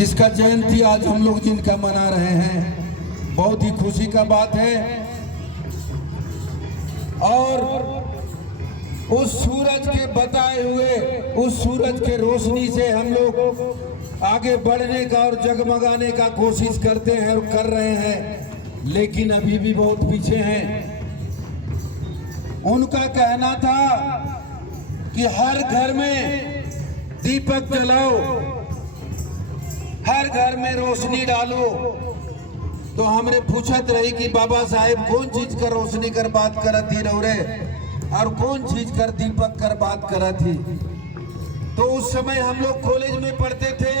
जिसका जयंती आज हम लोग जिनका मना रहे हैं, बहुत ही खुशी का बात है। और उस सूरज के बताए हुए, उस सूरज के रोशनी से हम लोग आगे बढ़ने का और जगमगाने का कोशिश करते हैं और कर रहे हैं, लेकिन अभी भी बहुत पीछे हैं। उनका कहना था कि हर घर में दीपक जलाओ, हर घर में रोशनी डालो। तो हमरे पूछत रही कि बाबा साहेब कौन चीज कर रोशनी कर बात करत ही रहो रे, और कौन चीज कर दीपक कर बात करत ही। तो उस समय हम लोग कॉलेज में पढ़ते थे,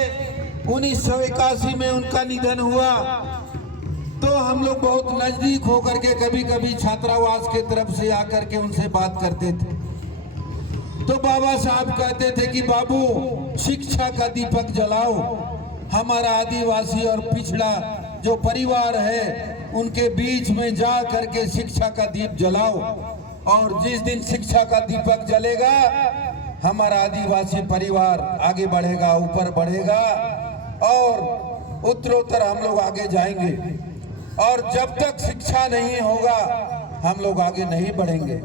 1981 में उनका निधन हुआ। तो हम लोग बहुत नजदीक होकर के कभी कभी छात्रावास के तरफ से आकर के उनसे बात करते थे। तो बाबा साहब कहते थे कि बाबू शिक्षा का दीपक जलाओ, हमारा आदिवासी और पिछड़ा जो परिवार है उनके बीच में जा करके शिक्षा का दीप जलाओ। और जिस दिन शिक्षा का दीपक जलेगा, हमारा आदिवासी परिवार आगे बढ़ेगा, ऊपर बढ़ेगा और उत्तरोत्तर हम लोग आगे जाएंगे। और जब तक शिक्षा नहीं होगा हम लोग आगे नहीं बढ़ेंगे।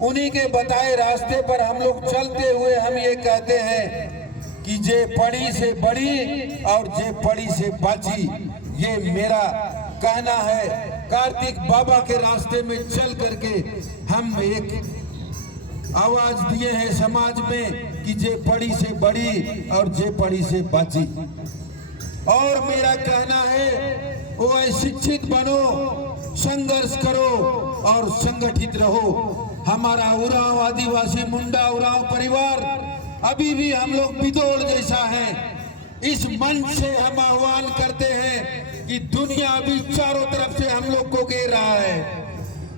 उन्हीं के बताए रास्ते पर हम लोग चलते हुए हम ये कहते हैं कि जे पढ़ी से बड़ी और जे पढ़ी से बाची, ये मेरा कहना है। कार्तिक बाबा के रास्ते में चल करके हम एक आवाज दिए हैं समाज में कि जे पढ़ी से बड़ी और जे पढ़ी से बाची। और मेरा कहना है वो शिक्षित बनो, संघर्ष करो और संगठित रहो। हमारा उरांव आदिवासी मुंडा उरांव परिवार अभी भी हम लोग बिदोड़ जैसा है। इस मंच से हम आह्वान करते हैं कि दुनिया अभी चारों तरफ से हम लोग को घेर रहा है।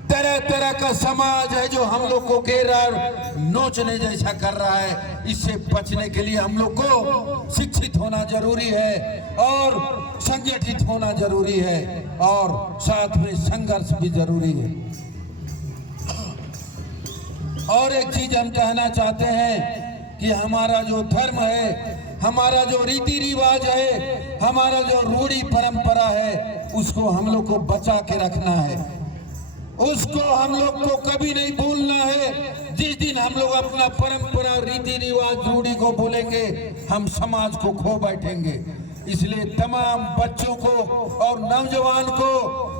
तरह तरह का समाज है जो हम लोग को घेर रहा है, नोचने जैसा कर रहा है। इससे बचने के लिए हम लोग को शिक्षित होना जरूरी है और संगठित होना जरूरी है और साथ में संघर्ष भी जरूरी है। और एक चीज हम कहना चाहते हैं कि हमारा जो धर्म है, हमारा जो रीति रिवाज है, हमारा जो रूढ़ी परंपरा है, उसको हम लोग को बचा के रखना है। उसको हम लोग को कभी नहीं भूलना है। जिस दिन हम लोग अपना परंपरा रीति रिवाज रूढ़ी को भूलेंगे, हम समाज को खो बैठेंगे। इसलिए तमाम बच्चों को और नौजवान को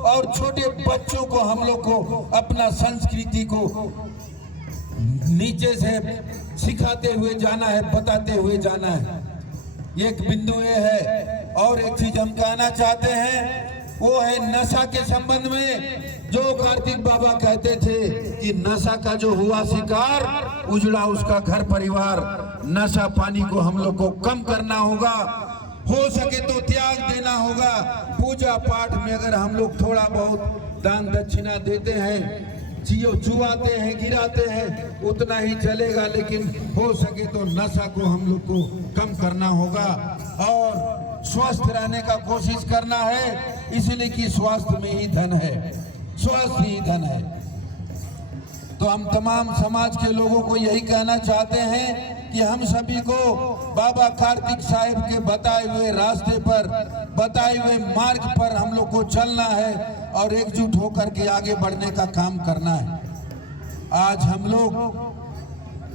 और छोटे बच्चों को हम लोग को अपना संस्कृति को नीचे से सिखाते हुए जाना है, बताते हुए जाना है। एक बिंदु ये है। और एक चीज हम कहना चाहते हैं, वो है नशा के संबंध में। जो कार्तिक बाबा कहते थे कि नशा का जो हुआ शिकार, उजड़ा उसका घर परिवार। नशा पानी को हम लोग को कम करना होगा, हो सके तो त्याग देना होगा। पूजा पाठ में अगर हम लोग थोड़ा बहुत दान दक्षिणा देते हैं, जुआते हैं, गिराते हैं, उतना ही चलेगा, लेकिन हो सके तो नशा को हम लोग को कम करना होगा और स्वस्थ रहने का कोशिश करना है। इसलिए कि स्वास्थ्य में ही धन है, स्वास्थ्य ही धन है। तो हम तमाम समाज के लोगों को यही कहना चाहते हैं कि हम सभी को बाबा कार्तिक साहिब के बताए हुए रास्ते पर, बताए हुए मार्ग पर हम लोग को चलना है और एकजुट होकर के आगे बढ़ने का काम करना है। आज हम लोग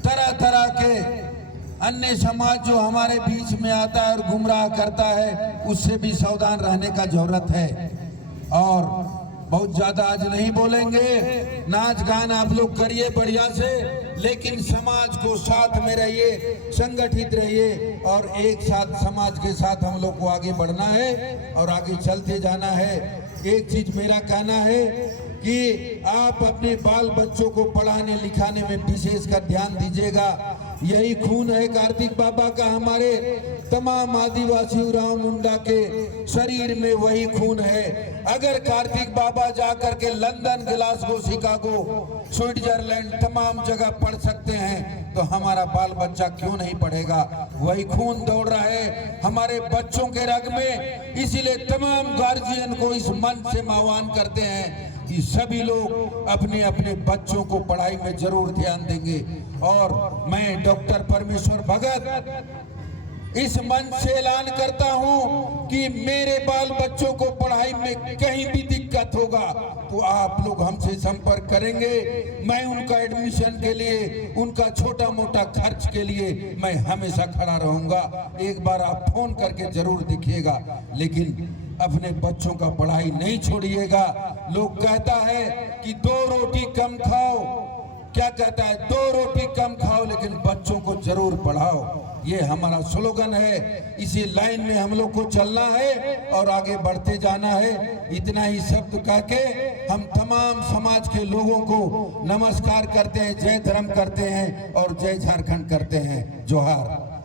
तरह तरह के अन्य समाज जो हमारे बीच में आता है और गुमराह करता है, उससे भी सावधान रहने का जरूरत है। और बहुत ज्यादा आज नहीं बोलेंगे, नाच गान आप लोग करिए बढ़िया से, लेकिन समाज को साथ में रहिए, संगठित रहिए और एक साथ समाज के साथ हम लोग को आगे बढ़ना है और आगे चलते जाना है। एक चीज मेरा कहना है कि आप अपने बाल बच्चों को पढ़ाने लिखाने में विशेष कर ध्यान दीजिएगा। यही खून है कार्तिक बाबा का, हमारे तमाम आदिवासी उरांव मुंडा के शरीर में वही खून है। अगर कार्तिक बाबा जाकर के लंदन, ग्लासगो, शिकागो, स्विट्जरलैंड तमाम जगह पढ़ सकते हैं, तो हमारा बाल बच्चा क्यों नहीं पढ़ेगा? वही खून दौड़ रहा है हमारे बच्चों के रग में। इसीलिए तमाम गार्जियन को इस मंच से आह्वान करते हैं कि सभी लोग अपने अपने बच्चों को पढ़ाई में जरूर ध्यान देंगे। और मैं डॉक्टर परमेश्वर भगत इस मंच से ऐलान करता हूं कि मेरे बाल बच्चों को पढ़ाई में कहीं भी दिक्कत होगा तो आप लोग हमसे संपर्क करेंगे। मैं उनका एडमिशन के लिए, उनका छोटा मोटा खर्च के लिए मैं हमेशा खड़ा रहूंगा। एक बार आप फोन करके जरूर दिखिएगा, लेकिन अपने बच्चों का पढ़ाई नहीं छोड़िएगा। लोग कहता है कि 2 रोटी कम खाओ, क्या कहता है, 2 रोटी कम खाओ लेकिन बच्चों को जरूर पढ़ाओ। ये हमारा स्लोगन है। इसी लाइन में हम लोग को चलना है और आगे बढ़ते जाना है। इतना ही शब्द कह के हम तमाम समाज के लोगों को नमस्कार करते हैं, जय धर्म करते हैं और जय झारखंड करते हैं। जोहार।